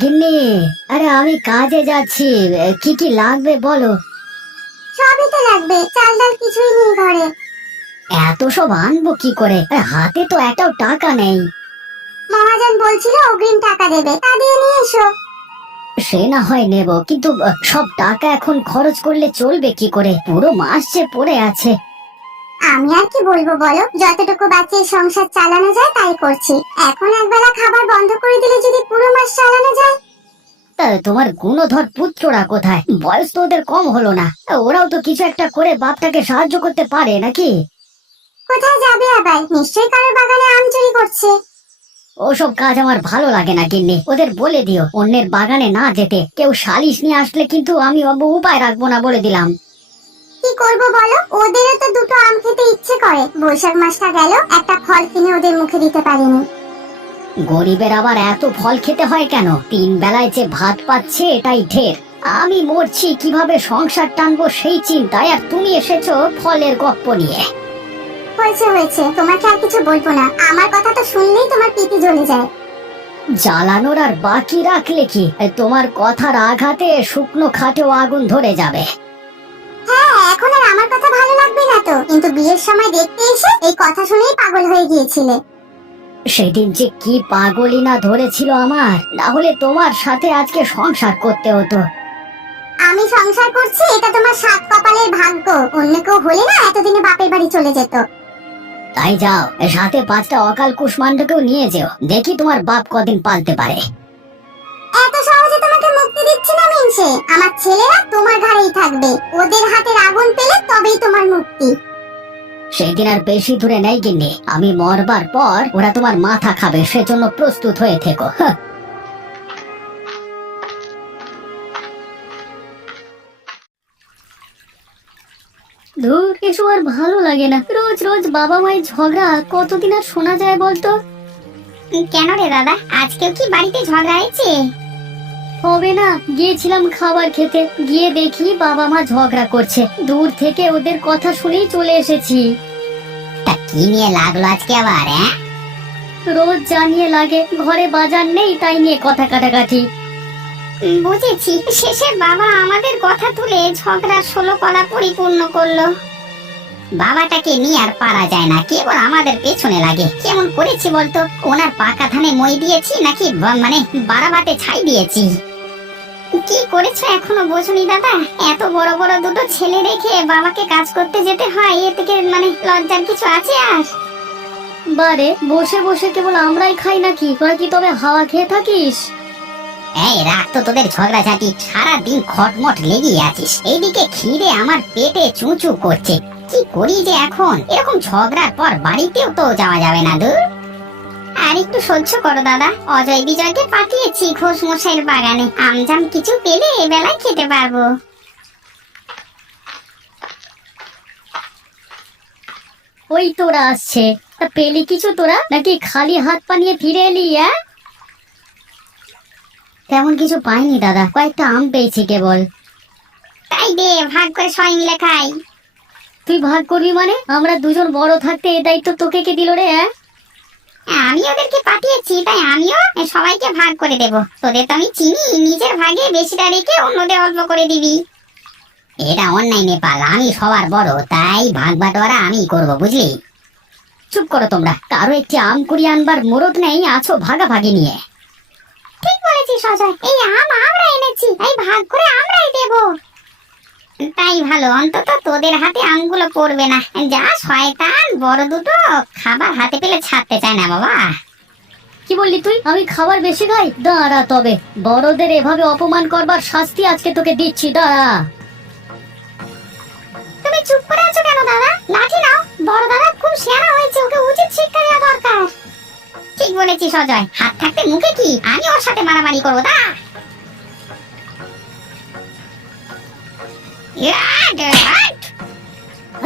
গিন্নি, আরে আমি কাজে যাচ্ছি, কি কি লাগবে বলো। সবই তো লাগবে, চাল ডাল কিছুই নেই ঘরে। এত সব আনবো কি করে, হাতে তো একটাও টাকা নেই। মহাজন বলছিল অগ্রিম টাকা দেবে, তা দিয়ে নিয়ে এসো। সে না হয় নেব, কিন্তু সব টাকা এখন খরচ করলে চলবে কি করে, পুরো মাস যে পড়ে আছে। আমি আর কি বলবো বলো, যতটুকু বাঁচিয়ে সংসার চালানো যায় তাই করছি। এখন একবেলা খাবার বন্ধ করে দিলে যদি পুরো মাস চালানো যায়। তোমার গুণধর পুত্ররা কোথায়? বয়স তো ওদের কম হলো না, ওরাও তো কিছু একটা করে বাপটাকে সাহায্য করতে পারে নাকি? কোথায় যাবে আবার? নিশ্চয়ই কারোর বাগানে আম চুরি করছে। ওসব কাজ আমার ভালো লাগে না গিন্নি, ওদের বলে দিও অন্যের বাগানে না যেতে। কেউ সালিশ নিয়ে আসলে কিন্তু আমি উপায় রাখবো না, বলে দিলাম। কি করব বলো, ওদেরও তো দুটো আম খেতে ইচ্ছে করে। বৈশাখ মাসটা গেল, একটা ফল কিনে ওদের মুখে দিতে পারিনি। গরিবের আবার এত ফল খেতে হয় কেন? 3 বেলায় যে ভাত পাচ্ছে এটাই ঢের। আমি মরছি, কিভাবে সংসার টানবো সেই চিন্তায়, আর তুমি এসেছো ফলের গপ্প নিয়ে। হয়েছে হয়েছে, তোমাকে আর কিছু বলবো না। আমার কথা তো শুনলেই তোমার পিঠে জ্বলে যায়। জ্বালানোর আর বাকি রাখলে কি? তোমার কথার আঘাতে শুকনো খাটেও আগুন ধরে যাবে। হ্যাঁ, এখন আর আমার কথা ভালো লাগবে না তো, কিন্তু বিয়ের সময় দেখতে এসে এই কথা শুনেই পাগল হয়ে গিয়েছিলে। সেদিন যে কি পাগলই না ধরেছিল আমার, না হলে তোমার সাথে আজকে সংসার করতে হতো। আমি সংসার করছি এটা তোমার সাত কপালের ভাগ্য। অন্য কেউ হলে না এতদিনে বাপের বাড়ি চলে যেত। তাই যাও, সাথে 5টা অকাল কুষ্মান্ডকেও নিয়ে যেও, দেখি তোমার বাপ কদিন পালতে পারে। এত সহজে তোমাকে মুক্তি দিচ্ছি না মিনসে। আমার ছেলেরা তোমার ঘাড়েই থাকবে। ওদের হাতের আগুন পেলে তবেই তোমার মুক্তি। সেদিন আর বেশি দূরে নেই গিন্নি, আমি মরবার পর ওরা তোমার মাথা খাবে, সেজন্য প্রস্তুত হয়ে থেকো। দূর, এসব আর ভালো লাগে না। রোজ রোজ বাবা মায়ের ঝগড়া কতদিন আর শোনা যায় বলতো? কেন রে দাদা, আজকেও কি বাড়িতে ঝগড়া হয়েছে? হবে না, গিয়েছিলাম খাবার খেতে, গিয়ে দেখি বাবা মা ঝগড়া করছে। দূর থেকে ওদের কথা শুনেই চলে এসেছি। তা কি নিয়ে লাগলো আজকে আবার? রোজ জানিয়ে লাগে, ঘরে বাজার নেই, তাই নিয়ে কথা কাটাকাটি। বুঝেছি, শেষে বাবা আমাদের কথা তুলে ঝগড়ার 16 কলা পরিপূর্ণ করলো। বাবাটাকে নিয়ে আর পারা যায় না, কেবল আমাদের পেছনে লাগে। কেমন করেছি বলতো? ওনার পাকা ধানে মই দিয়েছি নাকি মানে বারাবাতে ছাই দিয়েছি? কি করেছো এখনো বোঝনি দাদা? এত বড় বড় দুটো ছেলে রেখে বাবাকে কাজ করতে যেতে হয়, এ থেকে মানে লজ্জার কিছু আছে আর? বারে, বসে বসে কেবল আমরাই খাই নাকি? তোরা কি তবে হাওয়া খেয়ে থাকিস? এই রাখ তো তোদের ঝগড়াঝাটি, সারাদিন খটমট লেগেই আছিস। এইদিকে খিদে আমার পেটে চুঁচু করছে। কি করি যে এখন? এরকম ঝগড়ার পর বাড়িতেও তো যাওয়া যাবে না। দূর, আর একটু সহ্য করো দাদা। অজয় বিজয়কে পাঠিয়েছি ঘোষ মশাইয়ের বাগানে, আমজাম কিছু পেলে এবেলায় খেতে পারবো। ওই তোরা আসছে, তা পেলি কিছু তোরা, নাকি খালি হাত পা নিয়ে ফিরে এলি? তেমন কিছু পাইনি দাদা, কয়েকটা আম পেয়েছি কেবল। তাই দে, ভাগ করে সবাই মিলে খাই। তুই ভাগ করবি মানে? আমরা দুজন বড় থাকতে এই দায়িত্ব তোকে কে দিল রে? আমি ওদেরকে পাঠিয়েছি, তাই আমিও সবাইকে ভাগ করে দেব। তোদের তো আমি চিনি, নিজের ভাগে বেশিটা রেখে অন্যদের অল্প করে দিবি। এটা অন্যায় নেপাল, আমি সবার বড়, তাই ভাগ বাটোয়ারা আমি করব, বুঝলি? চুপ করো তোমরা, কারো একটি আম কুড়িয়ে আনবার মুরত নেই, আছো ভাগাভাগি নিয়ে। ঠিক বলেছিস অজয়, এই আম আমরা এনেছি, তাই ভাগ করে আমরাই দেব। তাই ভালো, অন্তত তোদের হাতে আমগুলো পড়বে না। যা শয়তান, বড় দুটো খাবার হাতে পেলে ছাড়তে চায় না বাবা। কি বললি তুই? আমি খাবার বেশি খাই? দাঁড়া তবে, বড়দের এভাবে অপমান করবার শাস্তি আজকে তোকে দিচ্ছি, দাঁড়া। তুমি চুপ করে আছো কেন দাদা? লাঠি নাও, বড় দাদা খুব শেয়ানা হয়েছে, ওকে উচিত শিক্ষা দেওয়া দরকার। ঠিক বলেছিস অজয়, হাত থাকতে মুখে কি? আমি ওর সাথে মারামারি করবো? দা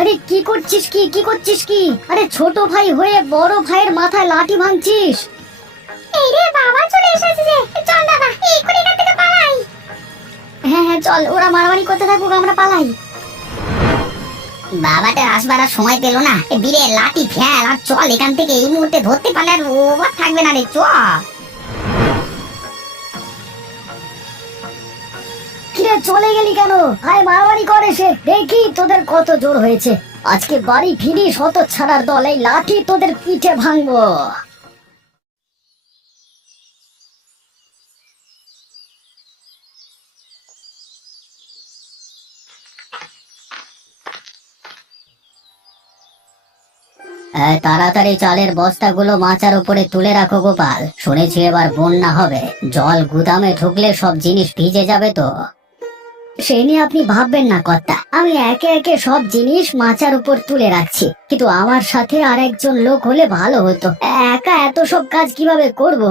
আরে কি করছিস কি? কি করছিস কি? আরে ছোট ভাই হয়ে বড় ভাইয়ের মাথায় লাঠি ভাঙছিস? এই রে বাবা, চলে এসেছে যে। চল দাদা, এক্ষুনি এখান থেকে পালাই। হ্যাঁ হ্যাঁ চল, ওরা মারামারি করতে থাকুক, আমরা পালাই। বাবাটা আসবার আর সময় পেল না। বীরে লাঠি ফেল আর চল এখান থেকে। এই মুহূর্তে ধরতে পারলে আর ওভার থাকবে না রে। চ চলে গেলি কেন? আয় মারামারি করে সে, দেখি তোদের কত জোর হয়েছে। আজকে বাড়ি ফিরি শত ছাড়ার দল, এই লাঠি তোদের পিঠে ভাঙবো। তাড়াতাড়ি চালের বস্তাগুলো মাচার উপরে তুলে রাখো গোপাল, শুনেছি এবার বন্যা হবে, জল গুদামে ঢুকলে সব জিনিস ভিজে যাবে তো। সে নিয়ে আপনি ভাববেন না কর্তা, আমি একে একে সব জিনিস মাচার উপর তুলে রাখছি, কিন্তু আমার সাথে আর একজন লোক হলে ভালো হতো, একা এত সব কাজ কিভাবে করব?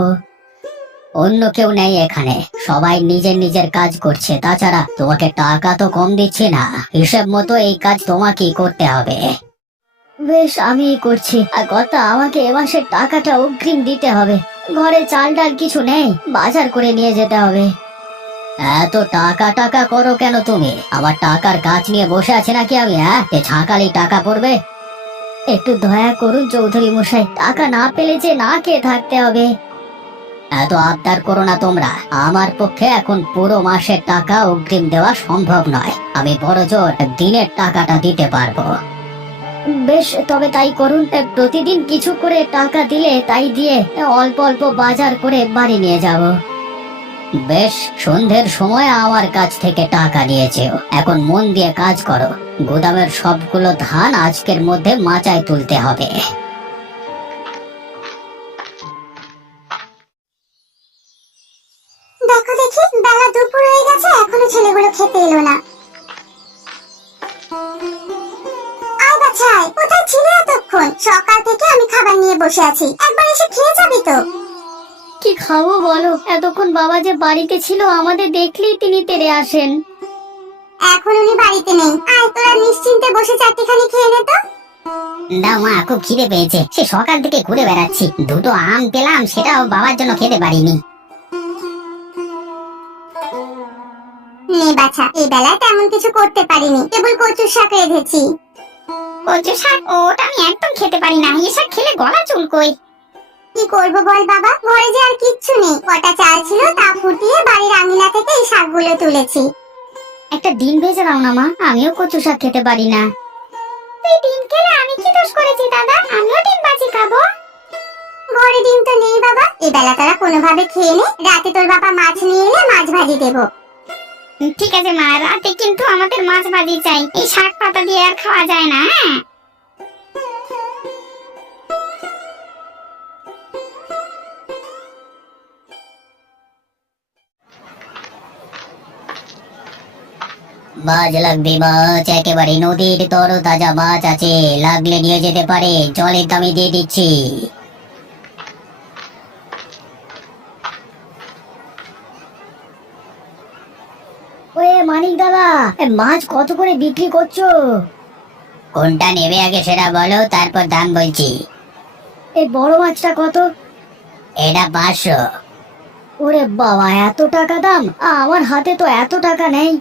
অন্য কেউ নেই এখানে, সবাই নিজের নিজের কাজ করছে, তাছাড়া তোমাকে টাকা তো কম দিচ্ছি না, হিসেব মতো এই কাজ তোমাকেই করতে হবে। বেশ, আমি করছি। আর কথা, আমাকে এ মাসের টাকাটা অগ্রিম দিতে হবে, ঘরে চাল ডাল কিছু নেই, বাজার করে নিয়ে যেতে হবে। এত টাকা টাকা করো কেন তুমি? আমার টাকার গাছ নিয়ে বসে আছে নাকি আমি? এ ঝাঁকালি টাকা পড়বে। একটু দয়া করুন চৌধুরী মশাই, টাকা না পেলে যে না খেয়ে থাকতে হবে। এত আবদার করো না তোমরা, আমার পক্ষে এখন পুরো মাসের টাকা অগ্রিম দেওয়া সম্ভব নয়, আমি বড় জোর দিনের টাকাটা দিতে পারবো। বেশ, তবে তাই করুন, প্রতিদিন কিছু করে টাকা দিলে তাই দিয়ে অল্প অল্প বাজার করে বাড়ি নিয়ে যাব। বেশ, সন্ধ্যের সময় আমার কাছ থেকে টাকা নিয়েছে, এখন মন দিয়ে কাজ করো, গোদামের সবগুলো ধান আজকের মধ্যে মাচায় তুলতে হবে। দেখো দেখি, বেলা দুপুর হয়ে গেছে, এখনো ছেলেগুলো খেতে এলো না। আয় বাছাই, কোথায় ছিলে এতক্ষণ? সকাল থেকে আমি খাবার নিয়ে বসে আছি, একবার এসে খেয়ে যাবি তো। কি খাবো বলো, এতক্ষণ বাবা যে বাড়িতে ছিল, আমাদের দেখলেই তিনি তেড়ে আসেন। এখন উনি বাড়িতে নেই, আয় তোরা নিশ্চিন্তে বসে চারটিখানি খেয়ে নে তো। দাও মা, খুব খিদে পেয়েছে, সে সকাল থেকে ঘুরে বেড়াচ্ছি, দুটো আম পেলাম, সেটাও বাবার জন্য খেতে পারিনি। নে বাছা, এই বেলায় তেমন কিছু করতে পারিনি, কেবল কচুর শাক রেঁধেছি। কচু শাক? ওটা আমি একদম খেতে পারি না, এই শাক খেলে গলা চুলকোয়। কি করবো বল বাবা, ঘরে যে আর কিচ্ছু নেই, কটা চাল ছিল তা ফুটিয়ে বাড়ির আঙিনা থেকে এই শাকগুলো তুলেছি। একটা ডিম ভেজে দাও না মা, আমিও কচু শাক খেতে পারি না। তুই ডিম খেলে আমি কি দোষ করেছি দাদা? আমিও ডিম ভাজি খাবো। ঘরে ডিম তো নেই বাবা, এই বেলা তোরা কোনোভাবে খেয়ে নে, রাতে তোর বাবা মাছ নিয়ে এলে মাছ ভাজি দেবো। ঠিক আছে মা, রাতে কিন্তু আমাদের মাছ ভাজি চাই, এই শাক পাতা দিয়ে আর খাওয়া যায় না। হ্যাঁ, মাছ লাগবে, মাছ একেবারে নদীর তরতাজা মাছ আছে, লাগলে নিয়ে যেতে পারে, জলের দামে দিয়ে দিচ্ছি। ওয়ে মানিক দাদা, মাছ কত করে বিক্রি করছো? কোনটা নেবে আগে সেটা বলো, তারপর দাম বলছি। এই বড় মাছটা কত? এটা 500। ওরে বাবা, এত টাকা দাম! আমার হাতে তো এত টাকা নেই।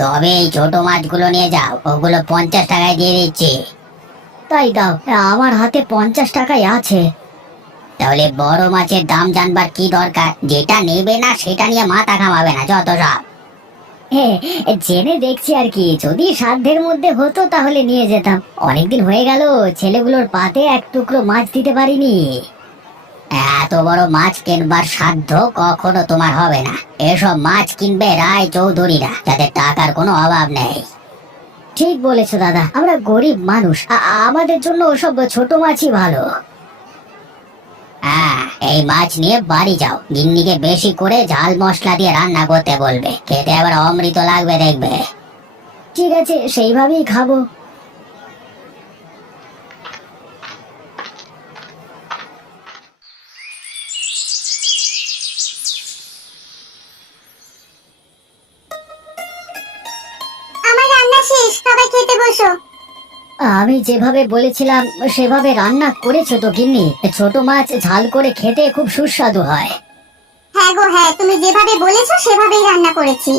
তবে এই ছোট মাছগুলো নিয়ে যাও, ওগুলো 50 টাকায় দিয়ে দিচ্ছি। তাই দাও, আমার হাতে 50 টাকাই আছে। তাহলে বড় মাছের দাম জানবার কি দরকার? যেটা নেবে না সেটা নিয়ে মাথা ঘামাবে না, যত সব। জেনে দেখছি আর কি, যদি সাধ্যের মধ্যে হতো তাহলে নিয়ে যেতাম, অনেকদিন হয়ে গেল ছেলেগুলোর পাতে এক টুকরো মাছ দিতে পারিনি। এত বড় মাছ কিনবার সাধ্য কখনো তোমার হবে না, এসব মাছ কিনবে রায় চৌধুরীরা, যাদের টাকার কোনো অভাব নেই। ঠিক বলেছো দাদা, আমরা গরিব মানুষ, আমাদের জন্য ওসব ছোট মাছই ভালো। হ্যাঁ, এই মাছ নিয়ে বাড়ি যাও, গিন্নিকে বেশি করে ঝাল মশলা দিয়ে রান্না করতে বলবে, খেতে আবার অমৃত লাগবে দেখবে। ঠিক আছে, সেইভাবেই খাবো। আমার রান্না শেষ, সবাই খেতে বসো। আমি যেভাবে বলেছিলাম সেভাবে রান্না করেছো তো গিন্নি? ছোট মাছ ঝাল করে খেতে খুব সুস্বাদু হয়। হ্যাঁ গো হ্যাঁ, তুমি যেভাবে বলেছো সেভাবেই রান্না করেছি।